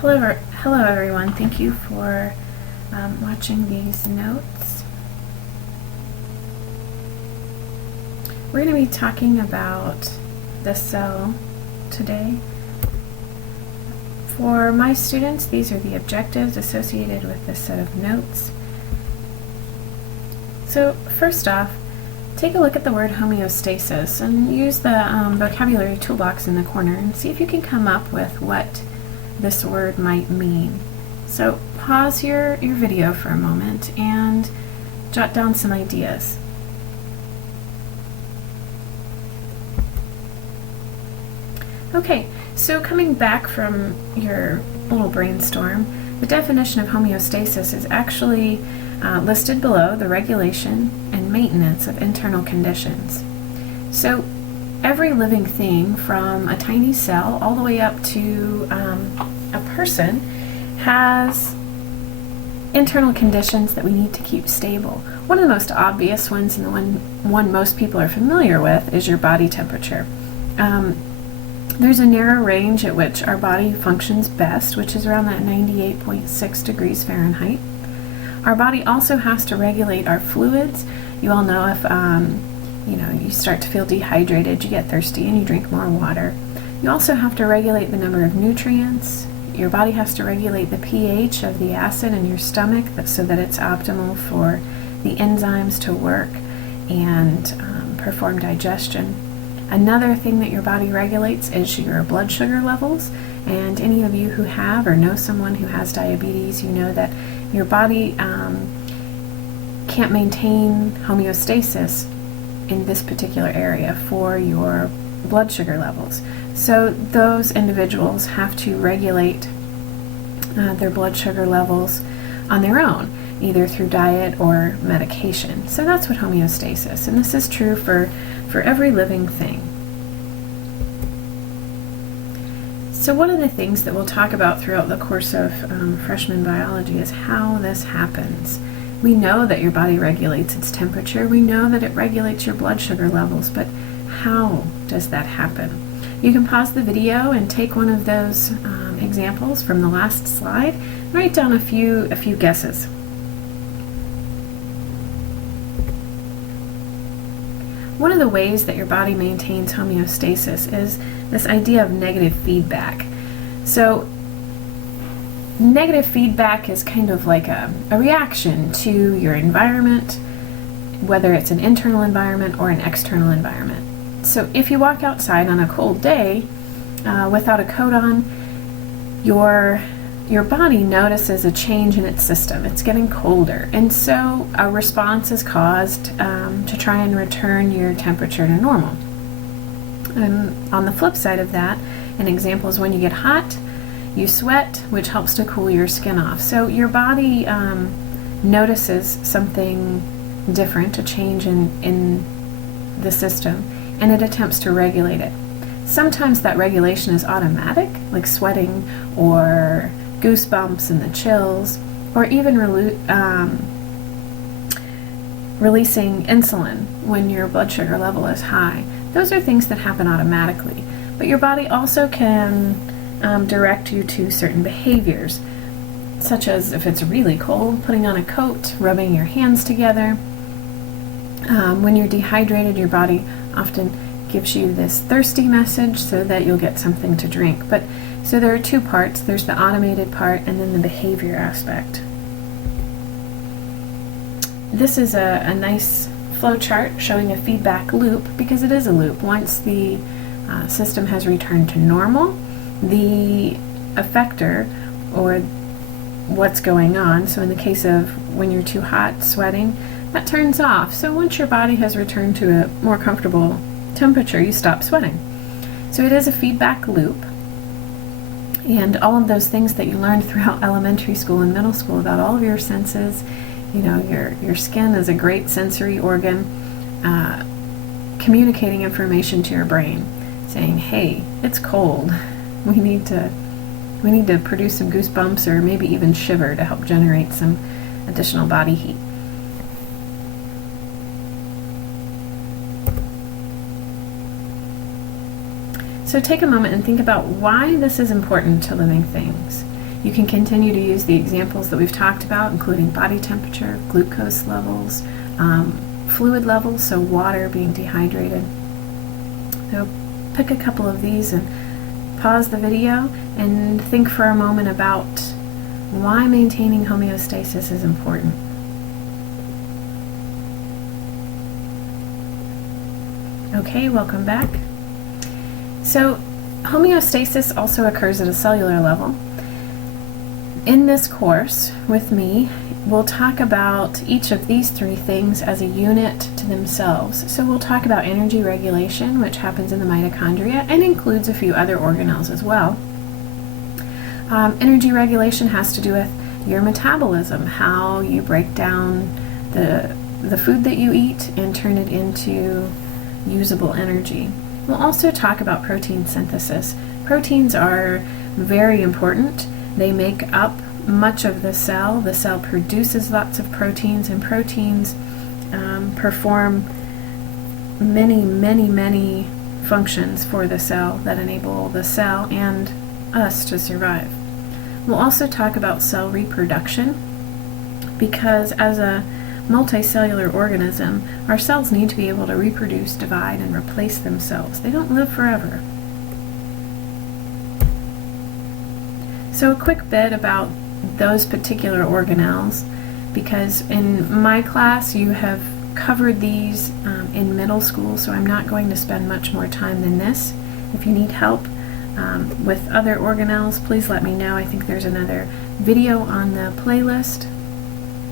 Hello everyone. Thank you for watching these notes. We're going to be talking about the cell today. For my students, these are the objectives associated with this set of notes. So first off, take a look at the word homeostasis and use the vocabulary toolbox in the corner and see if you can come up with what this word might mean. So pause your video for a moment and jot down some ideas. Okay, so coming back from your little brainstorm, the definition of homeostasis is actually listed below: the regulation and maintenance of internal conditions. So every living thing, from a tiny cell all the way up to a person, has internal conditions that we need to keep stable. One of the most obvious ones, and the one most people are familiar with, is your body temperature. There's a narrow range at which our body functions best, which is around that 98.6 degrees Fahrenheit. Our body also has to regulate our fluids. You all know if you start to feel dehydrated, you get thirsty and you drink more water. You also have to regulate the number of nutrients. Your body has to regulate the pH of the acid in your stomach so that it's optimal for the enzymes to work and perform digestion. Another thing that your body regulates is your blood sugar levels. And any of you who have or know someone who has diabetes, you know that your body can't maintain homeostasis in this particular area for your blood sugar levels. So those individuals have to regulate their blood sugar levels on their own, either through diet or medication. So that's what homeostasis, and this is true for every living thing. So one of the things that we'll talk about throughout the course of freshman biology is how this happens. We know that your body regulates its temperature. We know that it regulates your blood sugar levels, but how does that happen? You can pause the video and take one of those examples from the last slide and write down a few guesses. One of the ways that your body maintains homeostasis is this idea of negative feedback. So negative feedback is kind of like a reaction to your environment, whether it's an internal environment or an external environment. So if you walk outside on a cold day without a coat on, your body notices a change in its system. It's getting colder, and so a response is caused to try and return your temperature to normal. And on the flip side of that, an example is when you get hot, you sweat, which helps to cool your skin off. So your body notices something different, a change in the system, and it attempts to regulate it. Sometimes that regulation is automatic, like sweating or goosebumps and the chills, or even releasing insulin when your blood sugar level is high. Those are things that happen automatically. But your body also can direct you to certain behaviors, such as, if it's really cold, putting on a coat, rubbing your hands together. When you're dehydrated, your body often gives you this thirsty message so that you'll get something to drink. So there are two parts. There's the automated part and then the behavior aspect. This is a nice flow chart showing a feedback loop, because it is a loop. Once the system has returned to normal, the effector, or what's going on, so in the case of when you're too hot, sweating, that turns off. So once your body has returned to a more comfortable temperature, you stop sweating. So it is a feedback loop. And all of those things that you learned throughout elementary school and middle school about all of your senses, your skin is a great sensory organ, communicating information to your brain, saying, hey, it's cold. We need to produce some goosebumps or maybe even shiver to help generate some additional body heat. So take a moment and think about why this is important to living things. You can continue to use the examples that we've talked about, including body temperature, glucose levels, fluid levels, so water, being dehydrated. So pick a couple of these and pause the video and think for a moment about why maintaining homeostasis is important. Okay, welcome back. So homeostasis also occurs at a cellular level. In this course with me, we'll talk about each of these three things as a unit to themselves. So we'll talk about energy regulation, which happens in the mitochondria and includes a few other organelles as well. Energy regulation has to do with your metabolism, how you break down the food that you eat and turn it into usable energy. We'll also talk about protein synthesis. Proteins are very important. They make up much of the cell. The cell produces lots of proteins, and proteins perform many functions for the cell that enable the cell and us to survive. We'll also talk about cell reproduction, because as a multicellular organism, our cells need to be able to reproduce, divide, and replace themselves. They don't live forever. So a quick bit about those particular organelles, because in my class you have covered these in middle school, so I'm not going to spend much more time than this. If you need help with other organelles, please let me know. I think there's another video on the playlist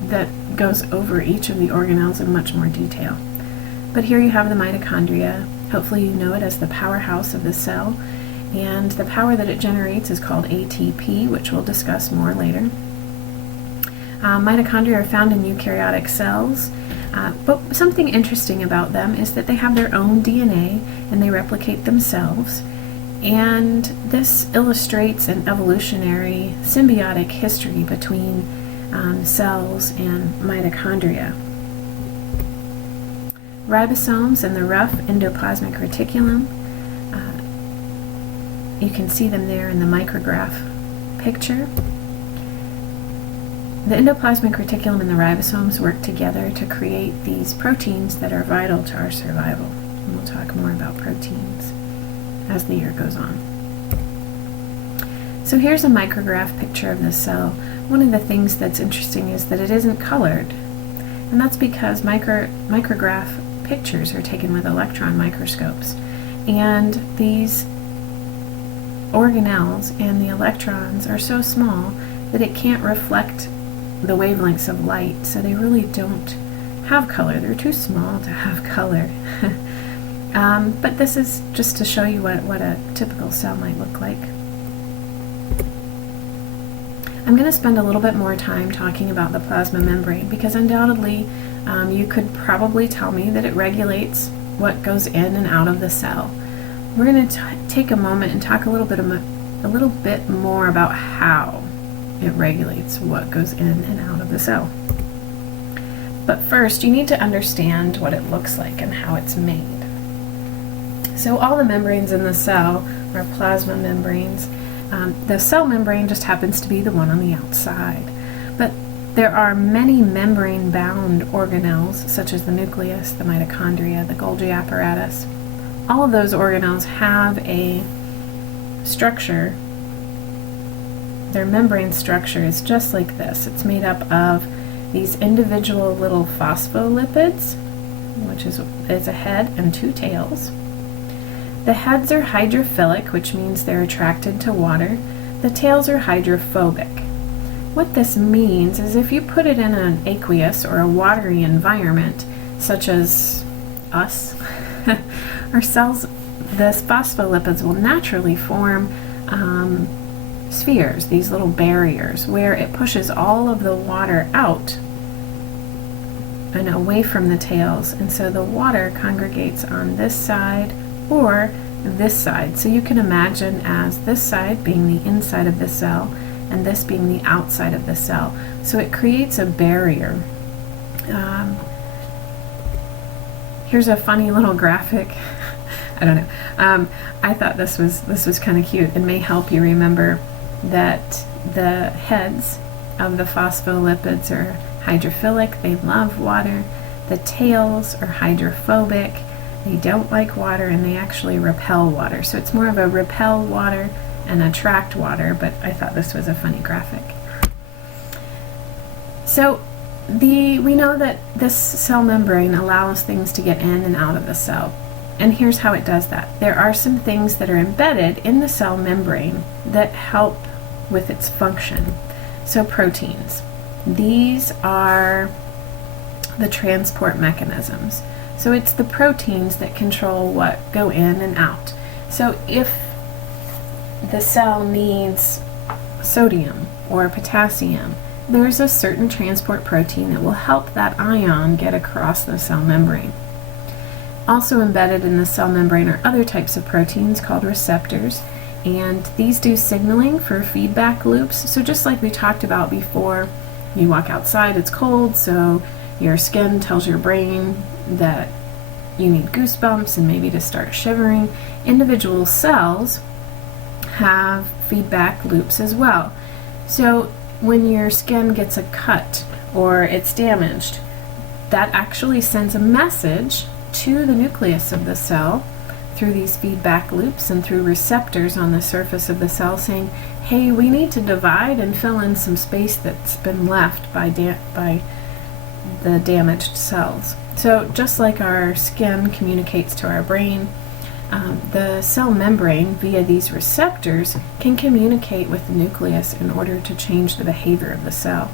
that goes over each of the organelles in much more detail. But here you have the mitochondria. Hopefully you know it as the powerhouse of the cell, and the power that it generates is called ATP, which we'll discuss more later. Mitochondria are found in eukaryotic cells, but something interesting about them is that they have their own DNA and they replicate themselves, and this illustrates an evolutionary symbiotic history between cells and mitochondria. Ribosomes and the rough endoplasmic reticulum, you can see them there in the micrograph picture. The endoplasmic reticulum and the ribosomes work together to create these proteins that are vital to our survival. And we'll talk more about proteins as the year goes on. So here's a micrograph picture of the cell. One of the things that's interesting is that it isn't colored, and that's because micrograph pictures are taken with electron microscopes, and these organelles and the electrons are so small that it can't reflect the wavelengths of light, so they really don't have color. They're too small to have color. But this is just to show you what a typical cell might look like. I'm going to spend a little bit more time talking about the plasma membrane, because undoubtedly you could probably tell me that it regulates what goes in and out of the cell. We're going to take a moment and talk a little bit more about how it regulates what goes in and out of the cell. But first, you need to understand what it looks like and how it's made. So all the membranes in the cell are plasma membranes. The cell membrane just happens to be the one on the outside. But there are many membrane-bound organelles, such as the nucleus, the mitochondria, the Golgi apparatus. All of those organelles have a structure. Their membrane structure is just like this. It's made up of these individual little phospholipids, which is a head and two tails. The heads are hydrophilic, which means they're attracted to water. The tails are hydrophobic. What this means is if you put it in an aqueous or a watery environment, such as us, our cells, the phospholipids will naturally form spheres, these little barriers, where it pushes all of the water out and away from the tails, and so the water congregates on this side or this side. So you can imagine as this side being the inside of the cell and this being the outside of the cell. So it creates a barrier. Here's a funny little graphic. I don't know. I thought this was kind of cute and may help you remember that the heads of the phospholipids are hydrophilic, they love water. The tails are hydrophobic, they don't like water, and they actually repel water. So it's more of a repel water and attract water, but I thought this was a funny graphic. So we know that this cell membrane allows things to get in and out of the cell. And here's how it does that. There are some things that are embedded in the cell membrane that help with its function. So proteins. These are the transport mechanisms. So it's the proteins that control what go in and out. So if the cell needs sodium or potassium, there's a certain transport protein that will help that ion get across the cell membrane. Also embedded in the cell membrane are other types of proteins called receptors, and these do signaling for feedback loops. So just like we talked about before, you walk outside, it's cold, so your skin tells your brain that you need goosebumps and maybe to start shivering. Individual cells have feedback loops as well. So when your skin gets a cut or it's damaged, that actually sends a message to the nucleus of the cell through these feedback loops and through receptors on the surface of the cell saying, hey, we need to divide and fill in some space that's been left by the damaged cells. So just like our skin communicates to our brain, the cell membrane via these receptors can communicate with the nucleus in order to change the behavior of the cell.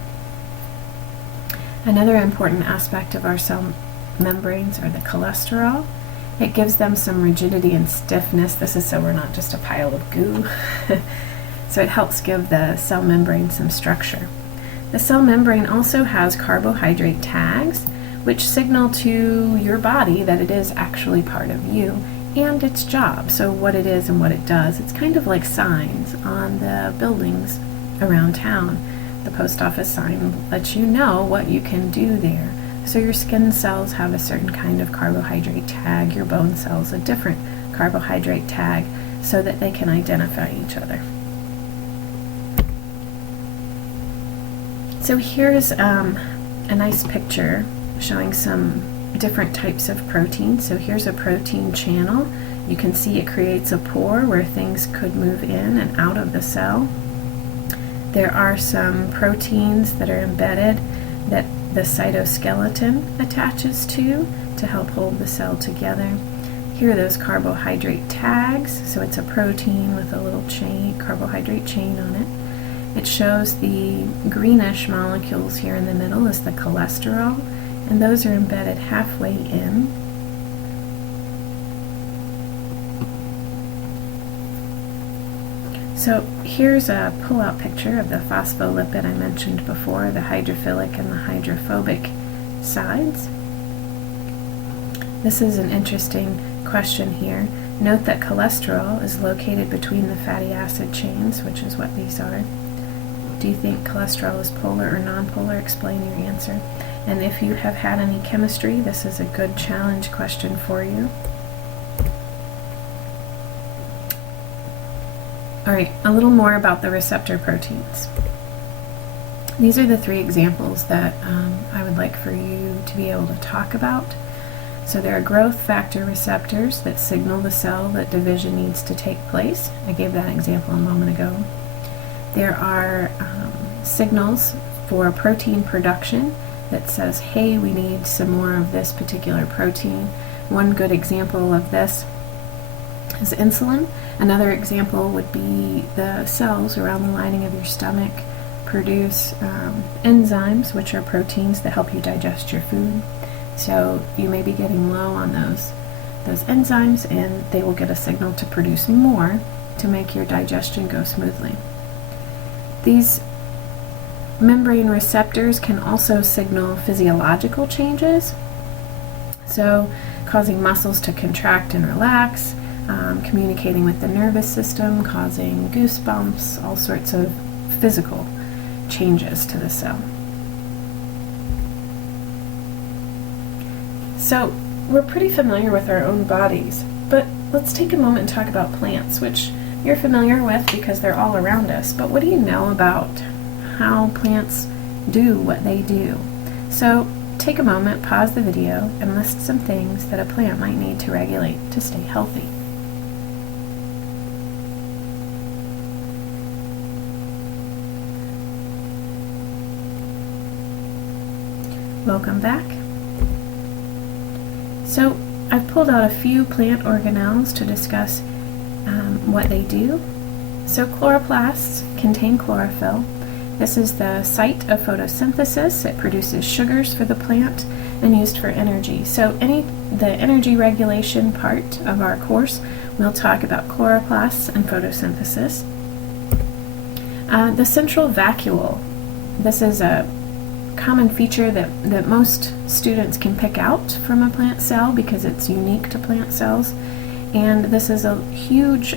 Another important aspect of our cell membranes are the cholesterol. It gives them some rigidity and stiffness. This is so we're not just a pile of goo. So it helps give the cell membrane some structure. The cell membrane also has carbohydrate tags, which signal to your body that it is actually part of you and its job. So what it is and what it does. It's kind of like signs on the buildings around town. The post office sign lets you know what you can do there. So your skin cells have a certain kind of carbohydrate tag, your bone cells a different carbohydrate tag, so that they can identify each other. So here's a nice picture showing some different types of proteins. So here's a protein channel. You can see it creates a pore where things could move in and out of the cell. There are some proteins that are embedded that the cytoskeleton attaches to help hold the cell together. Here are those carbohydrate tags. So it's a protein with a little chain, carbohydrate chain on it. It shows the greenish molecules here in the middle is the cholesterol, and those are embedded halfway in. So here's a pull-out picture of the phospholipid I mentioned before, the hydrophilic and the hydrophobic sides. This is an interesting question here. Note that cholesterol is located between the fatty acid chains, which is what these are. Do you think cholesterol is polar or nonpolar? Explain your answer. And if you have had any chemistry, this is a good challenge question for you. All right, a little more about the receptor proteins. These are the three examples that I would like for you to be able to talk about. So there are growth factor receptors that signal the cell that division needs to take place. I gave that example a moment ago. There are signals for protein production that says, hey, we need some more of this particular protein. One good example of this is insulin. Another example would be the cells around the lining of your stomach produce enzymes, which are proteins that help you digest your food. So you may be getting low on those enzymes, and they will get a signal to produce more to make your digestion go smoothly. These membrane receptors can also signal physiological changes, so causing muscles to contract and relax, communicating with the nervous system, causing goosebumps, all sorts of physical changes to the cell. So we're pretty familiar with our own bodies, but let's take a moment and talk about plants, which you're familiar with because they're all around us, but what do you know about how plants do what they do? So take a moment, pause the video, and list some things that a plant might need to regulate to stay healthy. Welcome back. So I've pulled out a few plant organelles to discuss what they do. So chloroplasts contain chlorophyll. This is the site of photosynthesis. It produces sugars for the plant and used for energy. So the energy regulation part of our course, we'll talk about chloroplasts and photosynthesis. The central vacuole. This is a common feature that most students can pick out from a plant cell because it's unique to plant cells. And this is a huge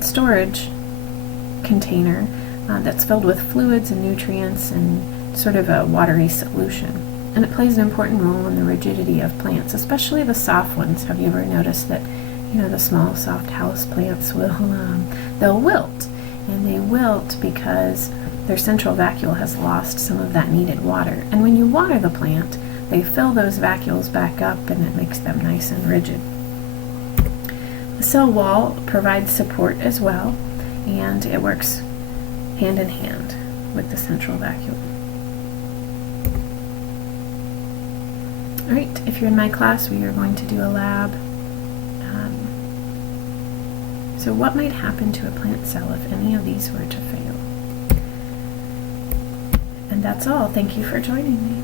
storage container that's filled with fluids and nutrients and sort of a watery solution. And it plays an important role in the rigidity of plants, especially the soft ones. Have you ever noticed that, the small soft house plants they'll wilt, and they wilt because their central vacuole has lost some of that needed water. And when you water the plant, they fill those vacuoles back up and it makes them nice and rigid. The cell wall provides support as well, and it works hand in hand with the central vacuole. Alright, if you're in my class, we are going to do a lab. So what might happen to a plant cell if any of these were to fail? And that's all. Thank you for joining me.